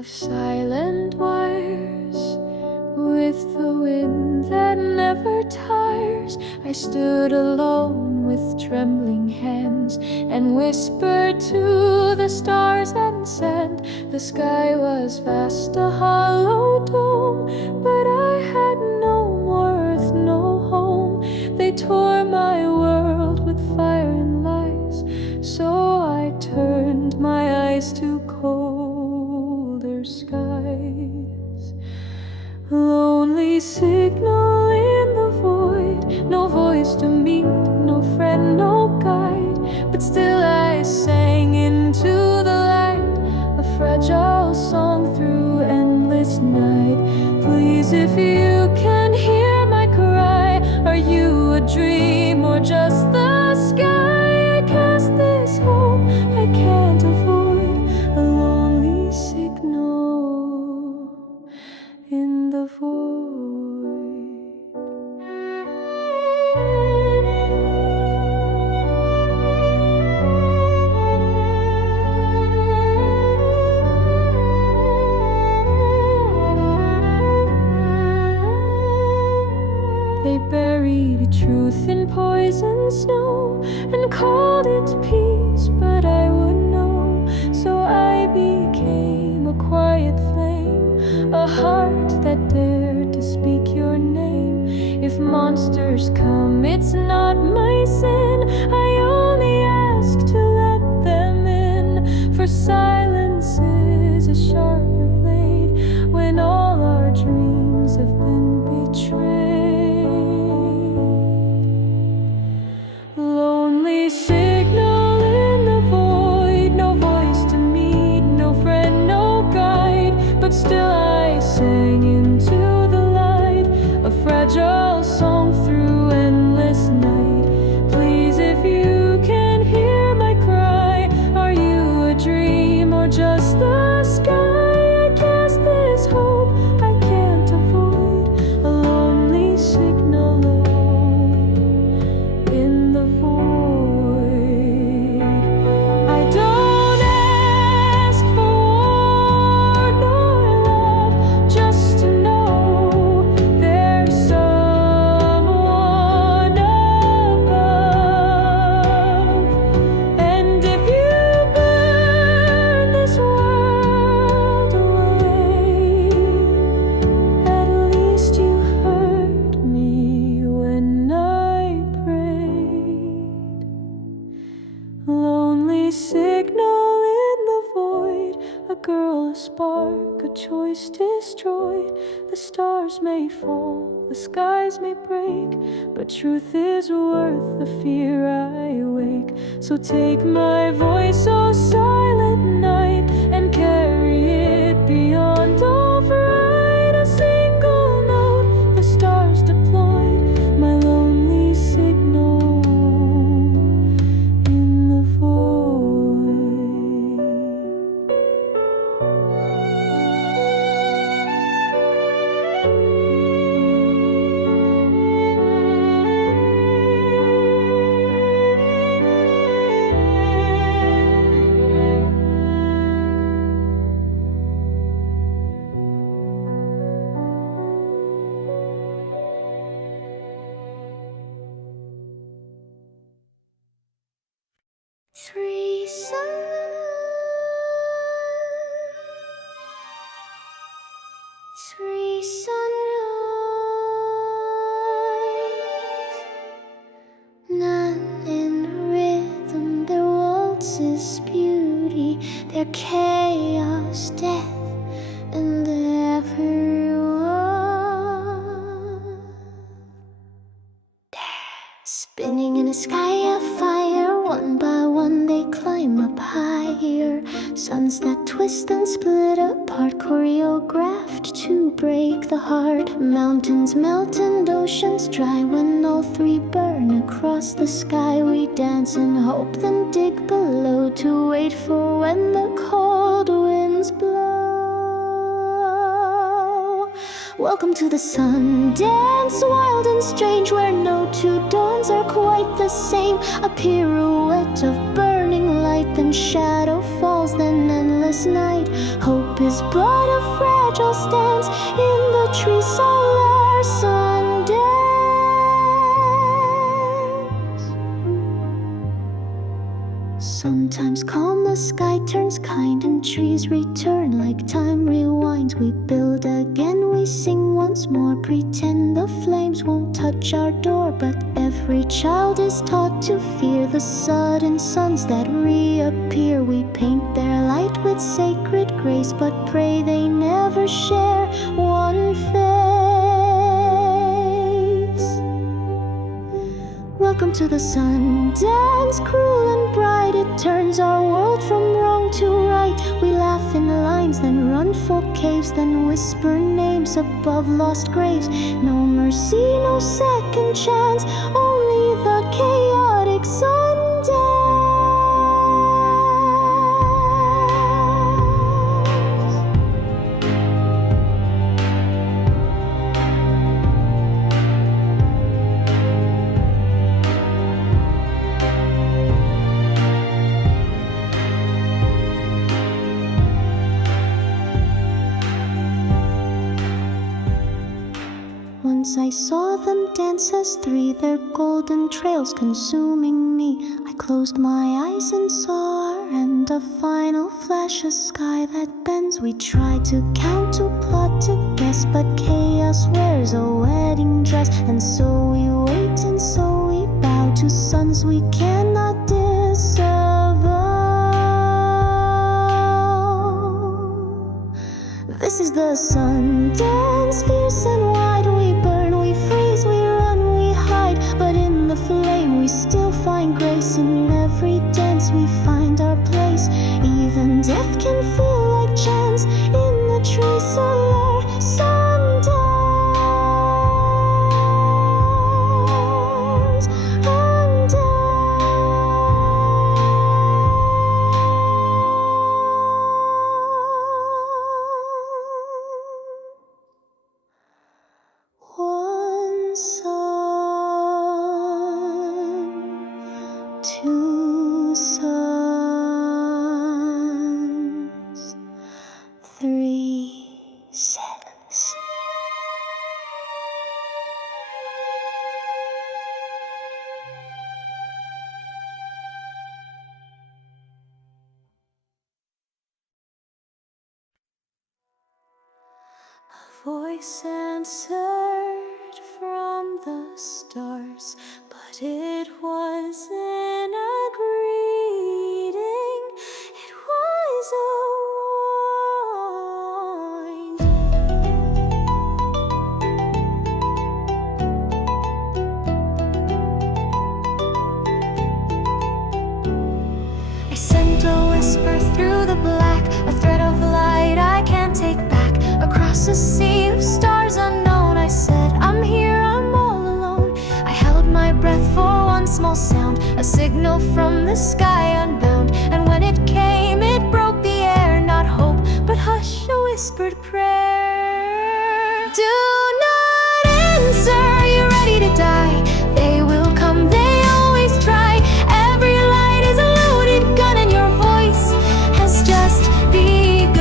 of silent wires, with the wind that never tires. I stood alone with trembling hands and whispered to the stars and said, the sky was vast, a hollow dome, but I had no more earth, no home. They tore my world with fire and lies, so I turned my eyes to colder skies. Lonely signal in the void, no voice to meet, no friend, no guide. But still I sang into the light, a fragile song through endless night. Please, if you can hear my cry, are you a dream or just the sky? I cast this hope I can't avoid, a lonely signal in the void. They buried truth in poison snow and called it peace, but I would know. So I became a quiet flame, a heart that dared to speak your name. If monsters come, it's not my sin, I only ask to let them in. For silence is a sharper blade when all our dreams have been betrayed. Lonely signal in the void, no voice to meet, no friend, no guide. But still I sang into the light, a fragile song through endless night. Please, if you can hear my cry, are you a dream or just the sky? I cast this hope I can't avoid, a lonely signal in the void. I don't ask for war nor love, just to know there's someone above. And if you burn this world away, at least you heard me when I prayed. Lonely signal in the void, a girl, a spark, a choice destroyed. The stars may fall, the skies may break, but truth is worth the fear I wake. So take my voice, oh silent night, and carry it beyond all fright. A single note, the stars deployed, my lonely signal in the void. Three sunrise, none in rhythm, their waltzes beauty, their chaos death, and everyone spinning in a sky of fire. One by one they climb up higher, suns that twist and split apart, choreographed to break the heart. Mountains melt and oceans dry when all three burn across the sky. We dance in hope, then dig below to wait for when the cold winds blow. Welcome to the sun dance, wild and strange, where no two dawns are quite the same. A pirouette of burning light, then shadow falls, then endless night. Hope is but a fragile stance in the tree solar Sundance. Sometimes calm, the sky turns kind, and trees return like time rewinds. We build again, we sing once more, pretend the flames won't touch our door. But every child is taught to fear the sudden suns that reappear. We paint their light with sacred grace, but pray they never share one face. Welcome to the Sundance, cruel and bright. It turns our world from wrong to right. We laugh in lines, then run for caves, then whisper names above lost graves. No mercy, no second chance, only the chaotic Sundance. Once I saw them dance as three, their golden trails consuming me. I closed my eyes and saw our end, a final flash, a sky that bends. We try to count, to plot, to guess, but chaos wears a wedding dress. And so we wait, and so we bow to suns we cannot disavow. This is the Sundance, fierce and wide. We burn, we freeze, we run, we hide, but in the flame we still find grace. In every dance we find our place. Even death can feel like chance in the tree solar Sundance. One sun, two suns, three sets. A voice answered from the stars, but it wasn't a greeting, it was a whine. I sent a whisper through the black, a thread of light I can't take back. Across a sea of stars unknown, I said, I'm here, I'm all alone. I held my breath for one small sound, a signal from the sky unbound. And when it came, it broke the air. Not hope, but hush, a whispered prayer. Do not answer, you're ready to die. They will come, they always try. Every light is a loaded gun, and your voice has just begun.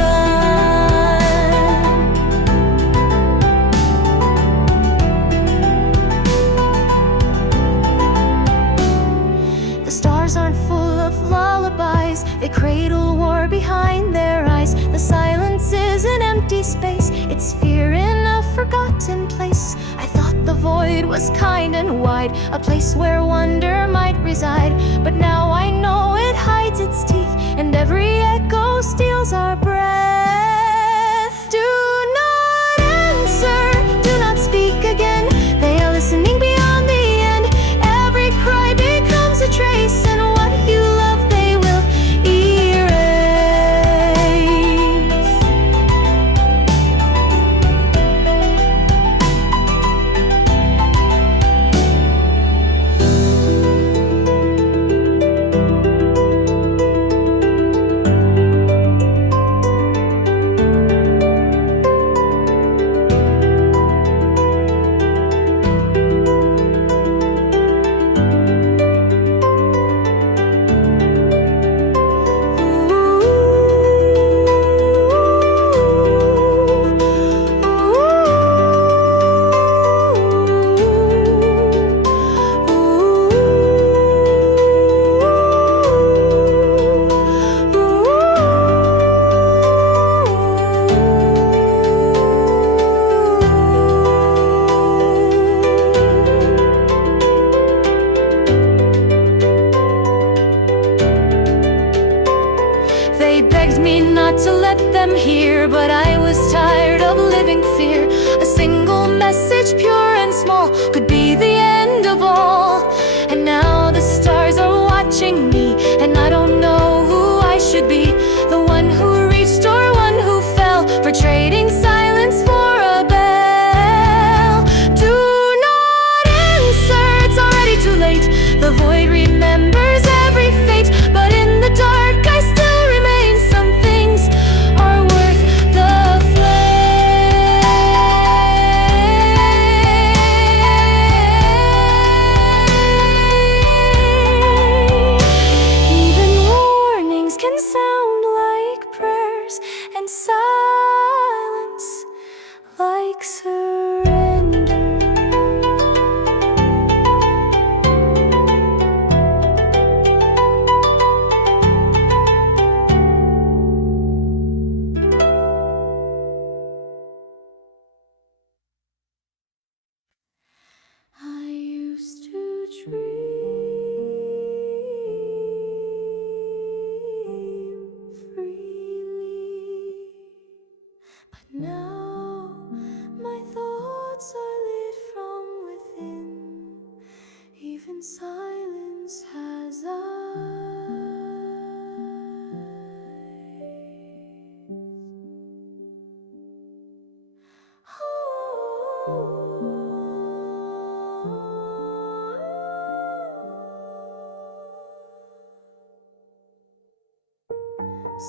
The stars aren't full of lullabies, they cradle war behind their eyes. The silence is an empty space, it's fear in a forgotten place. I thought the void was kind and wide, a place where wonder might reside. But now I know it hides its teeth, and every echo steals our breath. Do not answer, do not speak again. They are listening beyond the end. Every cry becomes a trace, and what you love they will erase. but I was tired of living fear. A single message, pure and small, could be the end of all. And now the stars are watching me, and I don't know who I should be. The one who reached or one who fell, for trading silence for a bell. Do not answer, it's already too late. The void remembers every fate, but in the dark I still remain. Some things are worth the flame. Even warnings can sound like prayers, and silence like surrender. I used to dream freely, but now my thoughts are lit from within. Even silence has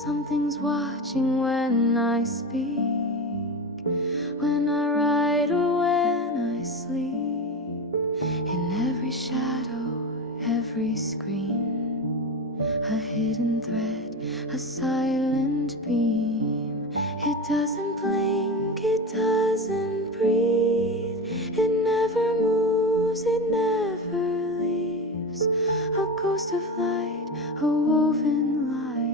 Something's watching when I speak, when I write or when I sleep. In every shadow, every screen, a hidden thread, a silent beam. It doesn't blink, it doesn't breathe. It never moves, it never leaves. A ghost of light, a woven lie.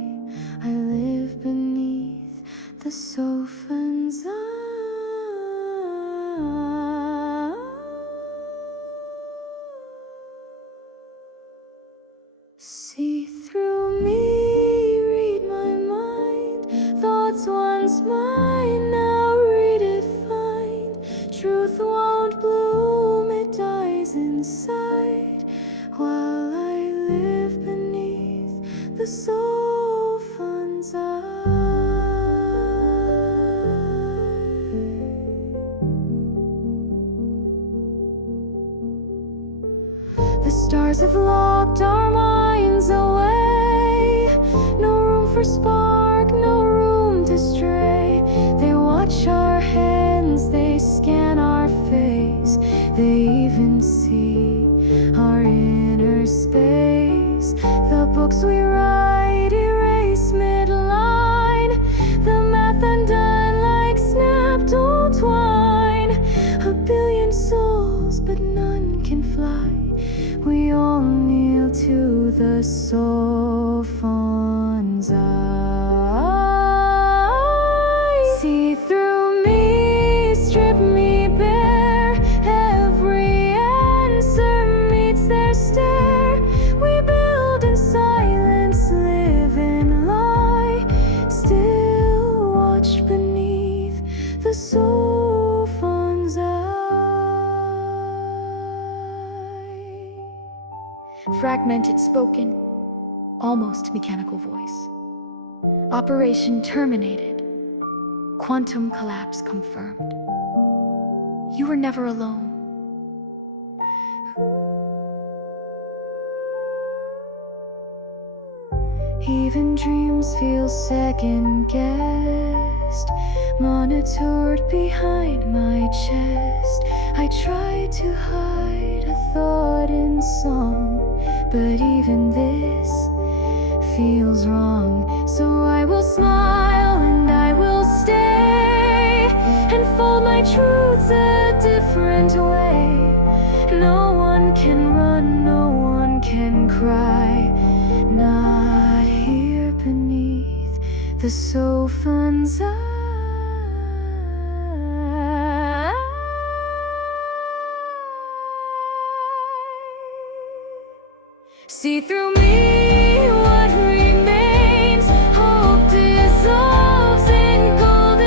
I live beneath the Sophon's eye. See through me, read my mind. Thoughts once mine, now redefined. Truth won't bloom, it dies inside, while I live beneath the Sophon's eye. The stars have locked our minds away. No room for spark, no room to stray. They watch our hands, they scan our face. They even see our inner space. The books we write erase midline. The math undone like snapped old twine. A billion souls, but none can fly. We all kneel to the Sophon's eye. See through me, strip me bare. Every answer meets their stare. We build in silence, live and lie, still watched beneath the Sophon's eye. Fragmented spoken, almost mechanical voice. Operation terminated. Quantum collapse confirmed. You were never alone. Even dreams feel second-guessed, monitored behind my chest. I try to hide a thought in song, but even this feels wrong. So I will smile and I will stay, and fold my truths a different way. No one can run, no one can cry, not here beneath the Sophon's eye. See through me, what remains? Hope dissolves in golden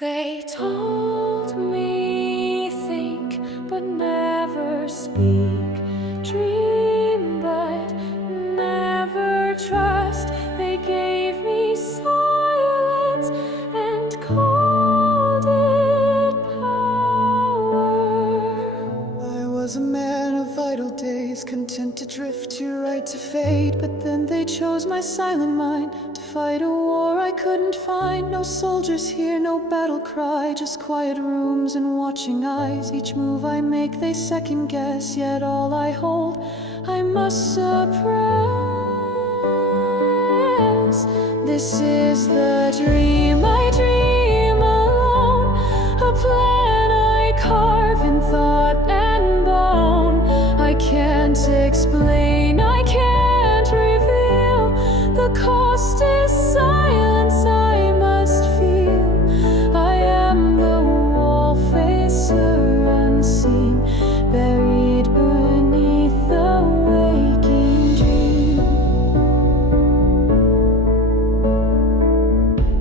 They told me think but never speak, dream but never trust. They gave me silence and called it power. I was a man of idle days, content to drift, to right, to fade. But then they chose my silent mind to fight a war I couldn't find. No soldiers here, no battle cry, just quiet rooms and watching eyes. Each move I make they second guess, yet all I hold I must suppress. This is the dream I dream alone, a plan I carve in thought and bone. I can't explain, I can't reveal. The cost is silence I must feel. I am the Wallfacer unseen, buried beneath the waking dream.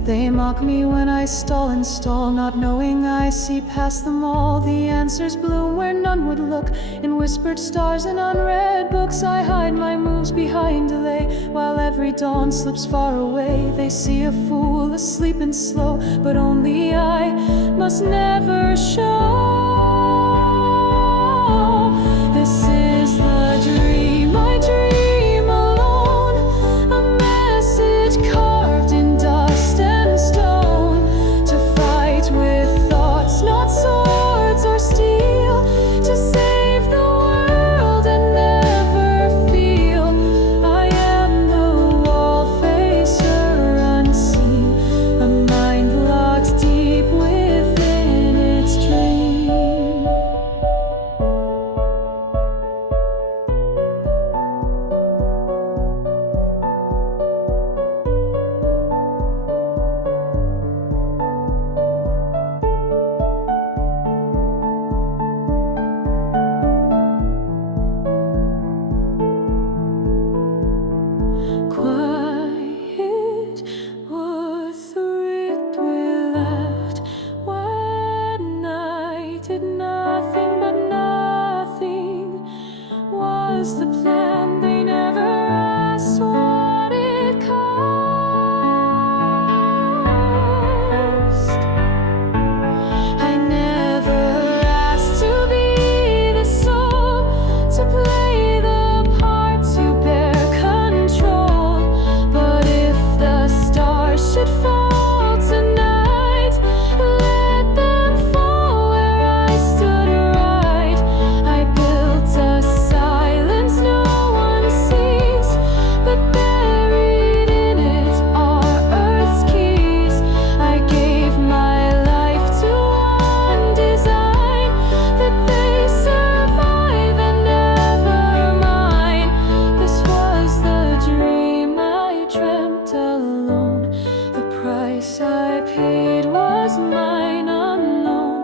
They mock me when I stall and stall, not knowing I see past them all. The answers bloom where none would look, in whispered stars and unread books. I hide my moves behind delay, while every dawn slips far away. They see a fool asleep and slow, but only I must never show. This is the dream I dream alone, a message carved in dust and stone, to fight with thoughts, not swords or steel, to save the world and never feel. I am the Wallfacer unseen, a mind locked deep within its dream. Quiet was the rift we left when I did nothing, but nothing was the plan. They never asked what it cost. I never asked to be the soul, to play the part, to bear control. But if the stars should fall tonight, let them fall where I stood right. I built a silence no one sees, but buried in it are earth's keys. I gave my life to one design, that they survive and never mine. This was the dream I dreamt alone. The price I paid was mine unknown.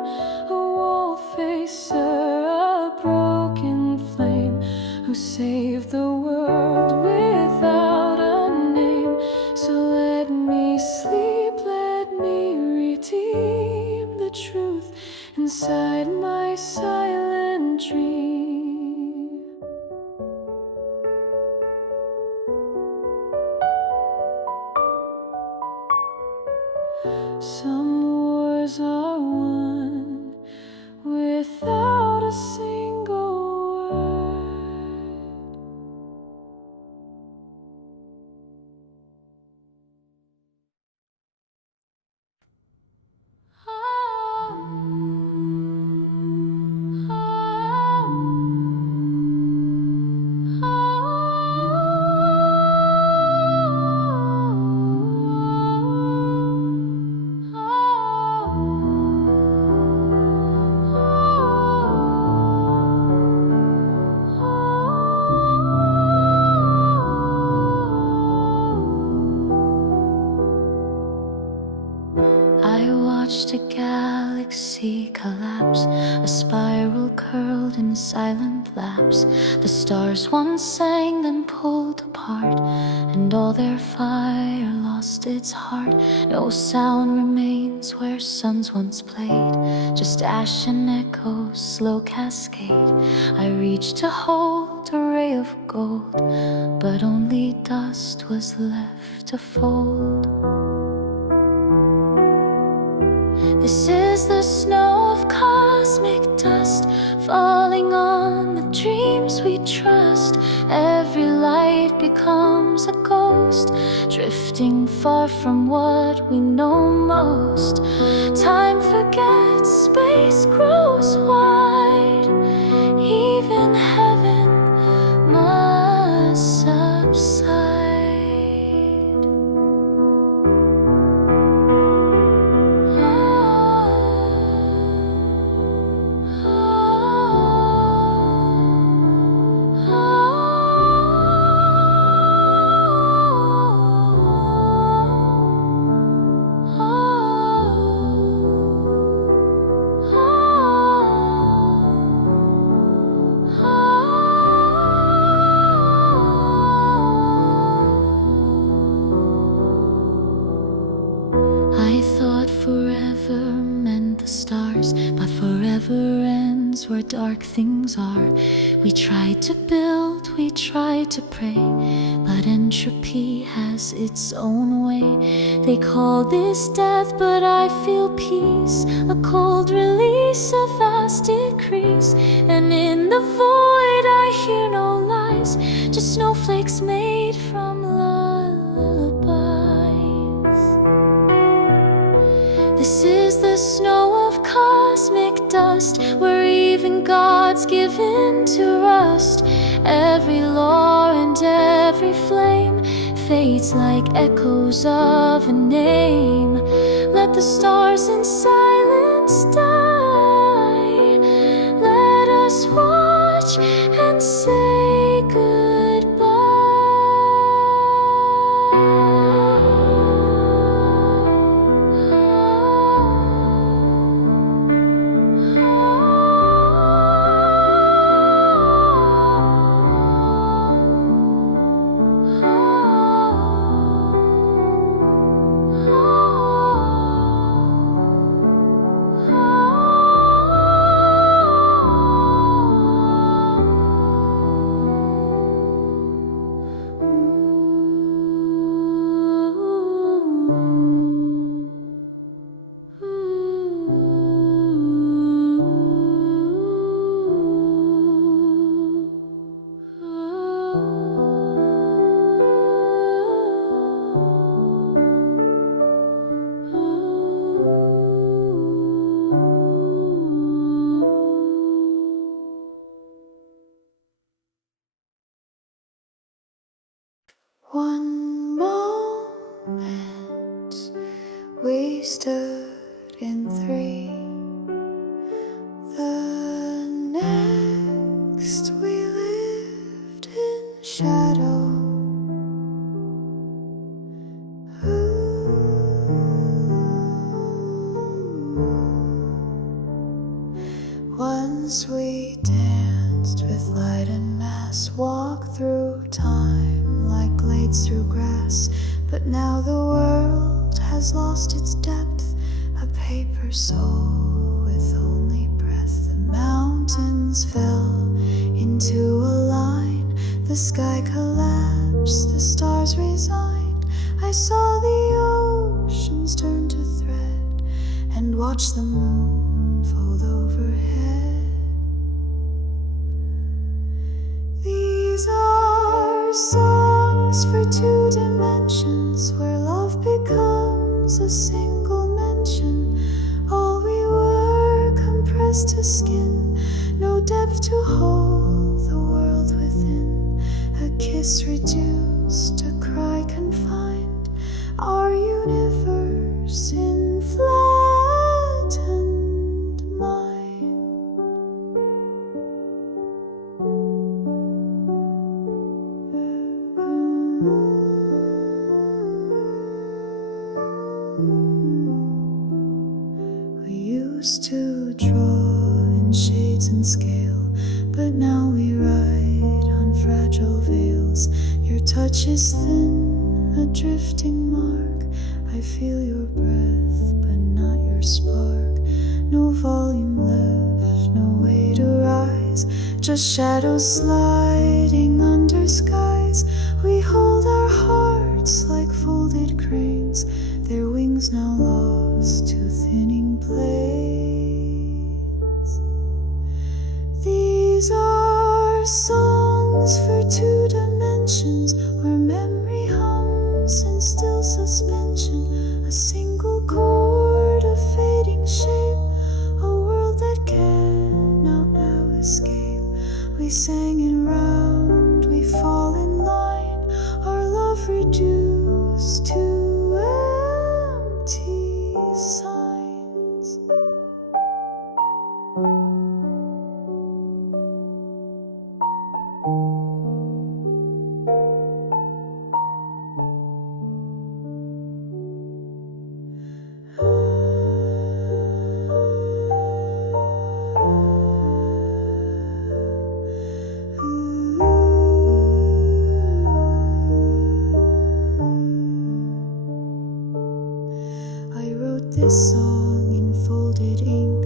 A Wallfacer, a broken flame, who saved the world without a name. So let me sleep, let me redeem the truth inside my silent dream. Some wars are won without a single word. I watched a galaxy collapse, a spiral curled in silent lapse. The stars once sang, then pulled pulled apart, and all their fire lost its heart. No sound remains where suns once played, just ash and echoes, slow cascade. I reached to hold a ray of gold, but only dust was left to fold. This is the snow of cosmic dust, falling on the dreams we trust. Every light becomes a ghost, drifting far from what we know most. Time forgets, space grows wide, even heaven must subside. Forever meant the stars, but forever ends where dark things are. We tried to build, we tried to pray, but entropy has its own way. They call this death, but I feel peace, a cold release, a vast decrease. And in the void I hear no lies, just snowflakes made from lullabies. This is the snow of cosmic dust, where even gods give in to rust. Every law and every flame fades like echoes of a name. Let the stars in silence die. Let us watch and say goodbye. One moment we stood in three, the next we lived in shadow. Once we danced with light and mass, walked through time like glades through grass. But now the world has lost its depth, a paper soul with only breath. The mountains fell into a line, the sky collapsed, the stars resigned. I saw the oceans turn to thread and watched the moon fold overhead. These are songs for two dimensions, where love becomes a single mention. All we were compressed to skin, no depth to hold the world within. A kiss reduced, a cry confined, our universe in flattened mind. We used to draw in shades and scale, but now we ride on fragile veils. miles. Your touch is thin, a drifting mark. I feel your breath, but not your spark. No volume left, no way to rise. Just shadows sliding under skies. We hold our hearts like folded cranes, their wings now lost to thinning planes. These are songs for two dimensions, where memory hums in still suspension. A single chord, a fading shape, a world that cannot now escape. We sang in round, we fall in line, our love reduced to empty signs. This song in folded ink,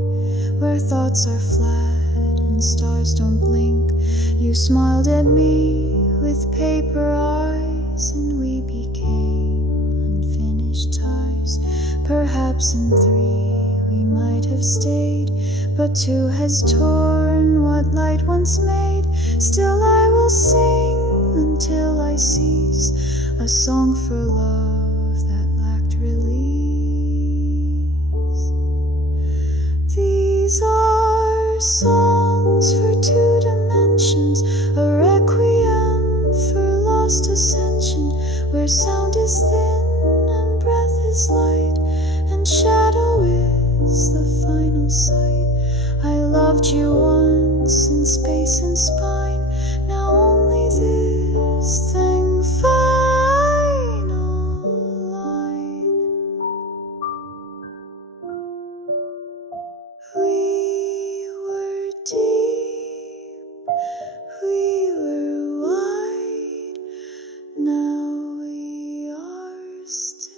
where thoughts are flat and stars don't blink. You smiled at me with paper eyes, and we became unfinished ties. Perhaps in three we might have stayed, but two has torn what light once made. Still I will sing until I cease, a song for love that lacked release. These are songs for two dimensions, a requiem for lost ascension, where sound is thin and breath is light, and shadow is the final sight. I loved you once in space and spine, now only this thing final line. We were deep, we were wide, now we are still.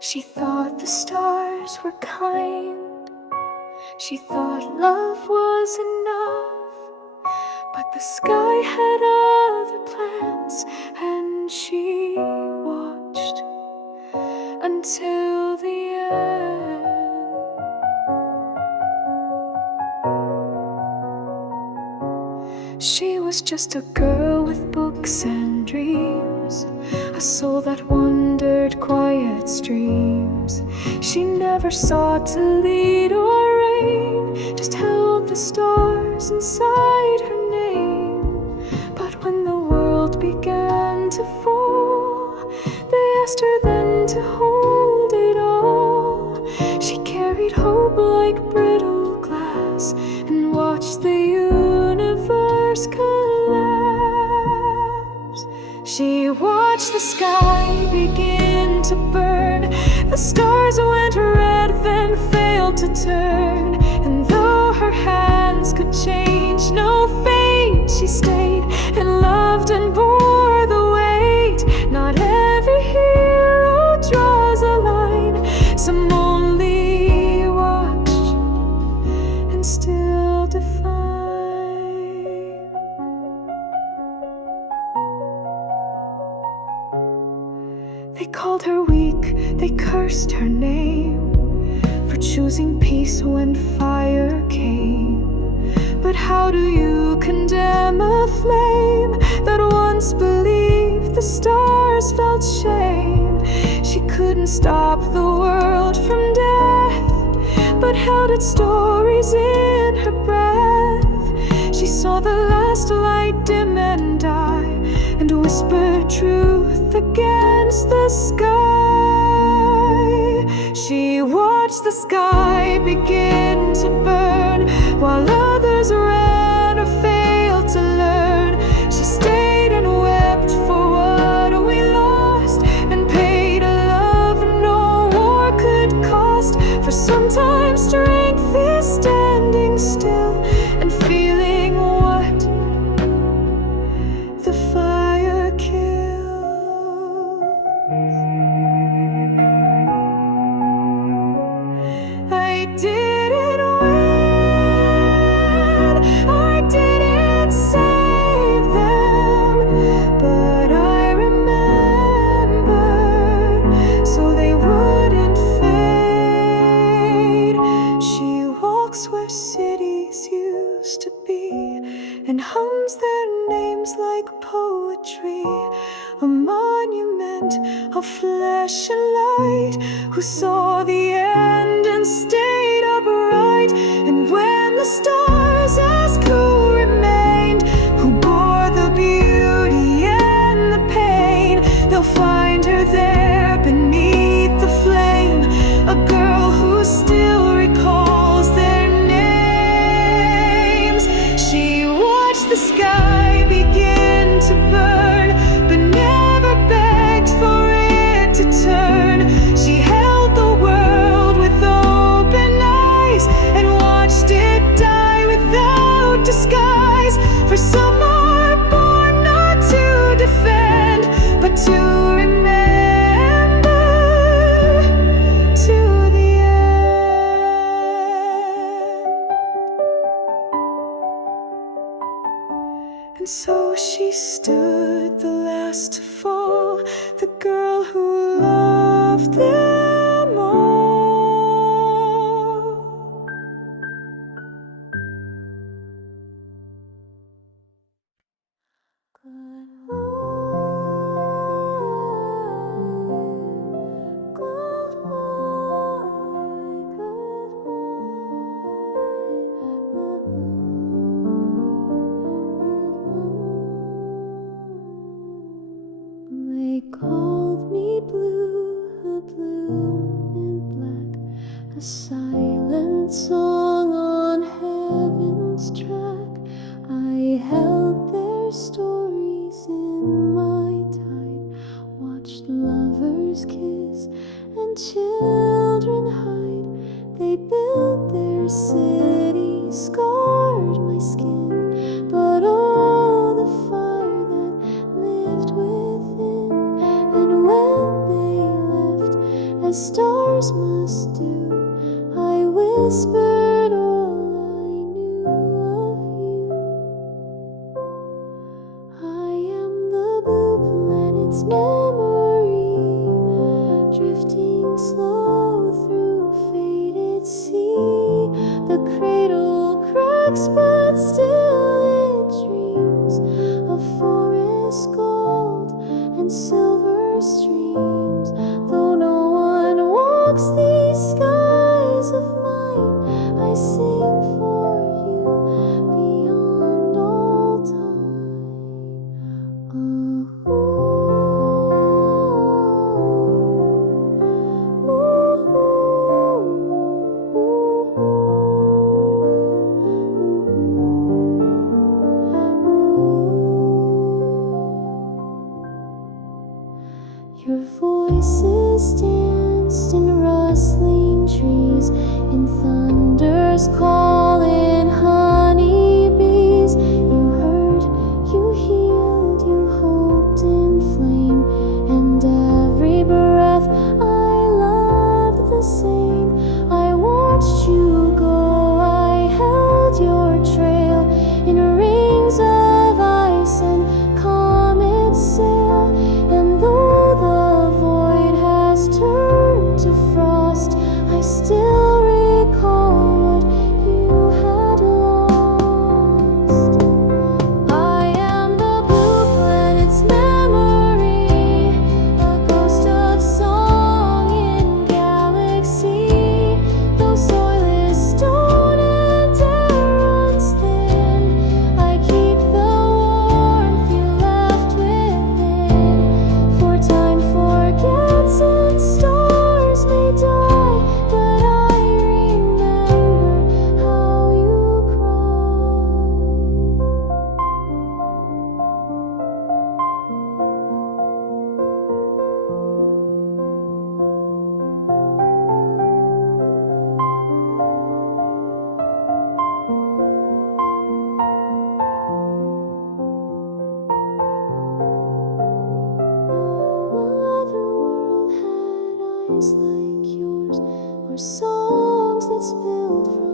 She thought the stars were kind, she thought love was enough, but the sky had other plans, and she watched until the end. She was just a girl with books and dreams, a soul that wandered quiet streams. She never sought to lead or reign, just held the stars inside her name. But when the world began to fall, they asked her then to hold it all. She carried hope like brittle glass and watched the universe collapse. She watched the sky begin to burn. The stars went red, then failed to turn. And though her hands could change no fate, she stayed and loved and bore the weight. Not every hero draws a line, some only watch and still define. They called her weak, they cursed her name for choosing peace when fire came. But how do you condemn a flame that once believed the stars felt shame? She couldn't stop the world from death, but held its stories in her breath. She saw the last light dim and die, and whispered truth against the sky. She watched the sky begin to burn, while others ran or failed to learn. She stayed and wept for what we lost, and paid a love monument of flesh and light, who saw the end and stayed upright. And when the stars ask who remained, who bore the beauty and the pain, they'll find her there beneath the flame, a girl who still recalls their names. She watched the sky begin to burn, but never begged for it to turn. She held the world with open eyes and watched it die without disguise. For some are born not to defend, but to remember to the end. And so she stood, the last to fall, the girl who loved them all. They called me blue, blue and black, a silent song on heaven's track. I held their stories in my tide, watched lovers kiss and children hide. They built their city, scarred my skin, but all the fire that lived within. And when they left, as stars must do, I whispered all I knew of you. I am the blue planet's memory, drifting slow through faded sea. The cradle cracks, but still it dreams of forest gold and silver streams. Though no one walks these skies of mine, I sing for you beyond all time. Your voices danced in rustling trees, in thunder's call, in honeybees. You heard, you healed, you hoped in flame, and every breath I loved the same. I watched you go, I held your trail, in rings of ice and comets sail. And though the void has turned to frost, I still recall what you had lost. I am the blue planet's memory, a ghost of song in galaxy. Though soil is stone and air runs thin, I keep the warmth you left within. For time forgets and stars may die, but I remember how you No other world had eyes like yours, or songs that spilled from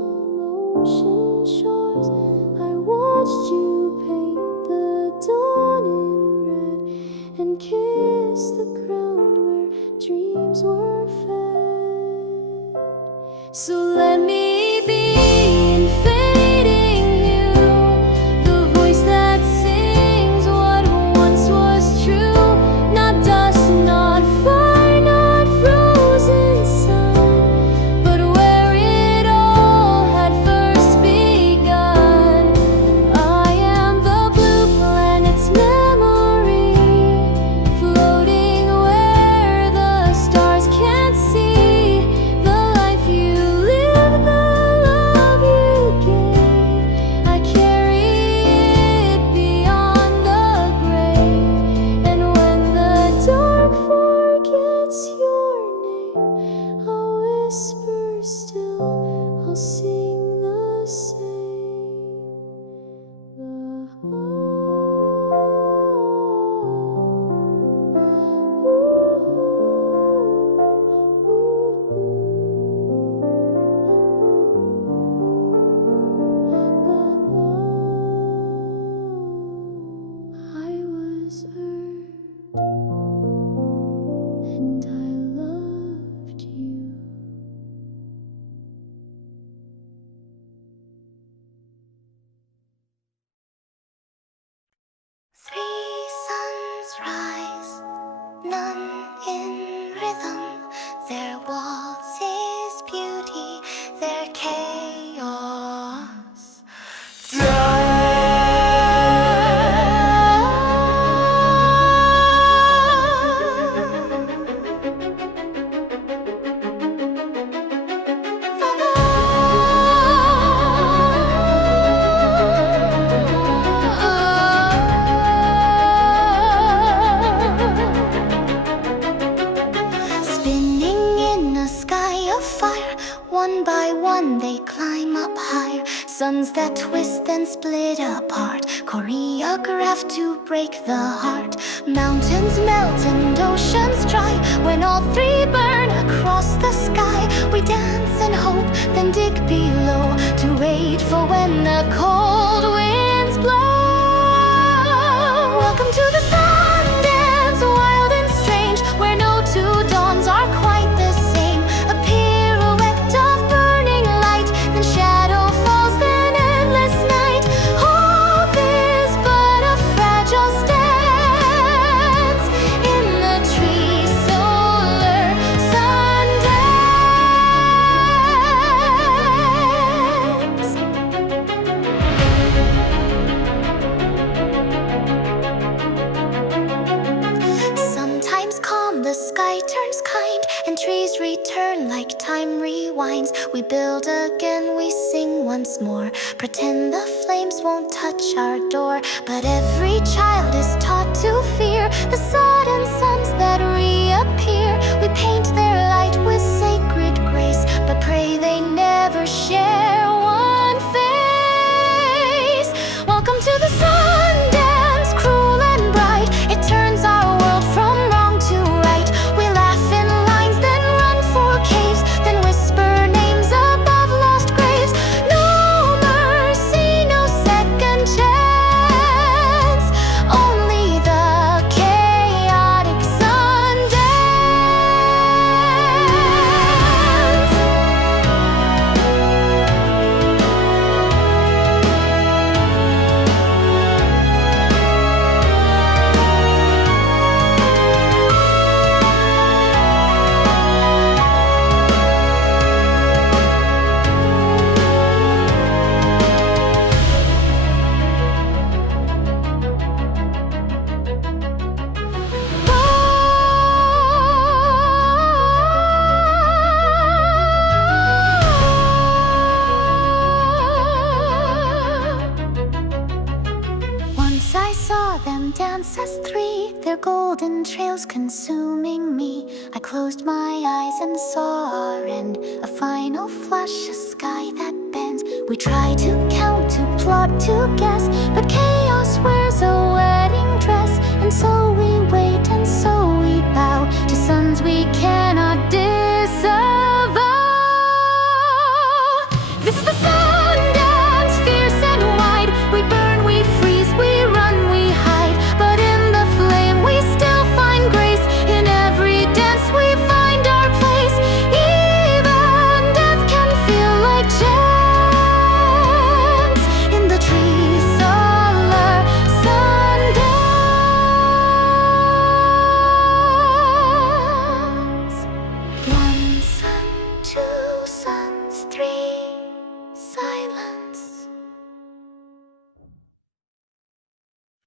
ocean shores. I watched you paint the dawn in red and kiss the ground where dreams were fed. So let me be invading you, the voice that sings what once was true. none in rhythm. Their waltz is beauty, their chaos. Spinning in a sky of fire, one by one they climb up higher. Suns that twist and split apart, choreographed to break the heart. Mountains melt and oceans dry, when all three burn across the sky. We dance and hope, then dig below, to wait for when the cold winds blow. Welcome to the Sundance, wild and strange, where no two dawns are quite the same. A pirouette of burning light, then shadow falls, then endless night. Hope is but a fragile stance in the tree solar Sundance. Sometimes calm, the sky turns kind, and trees return like time rewinds. We build again, we sing once more, pretend the flames won't touch our door. But every child is taught to fear the sudden suns that reappear. We paint their light with sacred grace, but pray they never share one face. Welcome to the Sundance, cruel and bright. It turns our world from wrong to right. We laugh in lines, then run for caves, then whisper names above lost graves. No mercy, no second chance, only the chaotic Sundance. Once I saw them dance as three, their golden trails consuming me. I closed my eyes and saw our end, a final flash, a sky that bends. We try to count, to plot, to guess, but chaos wears a wedding dress, and so we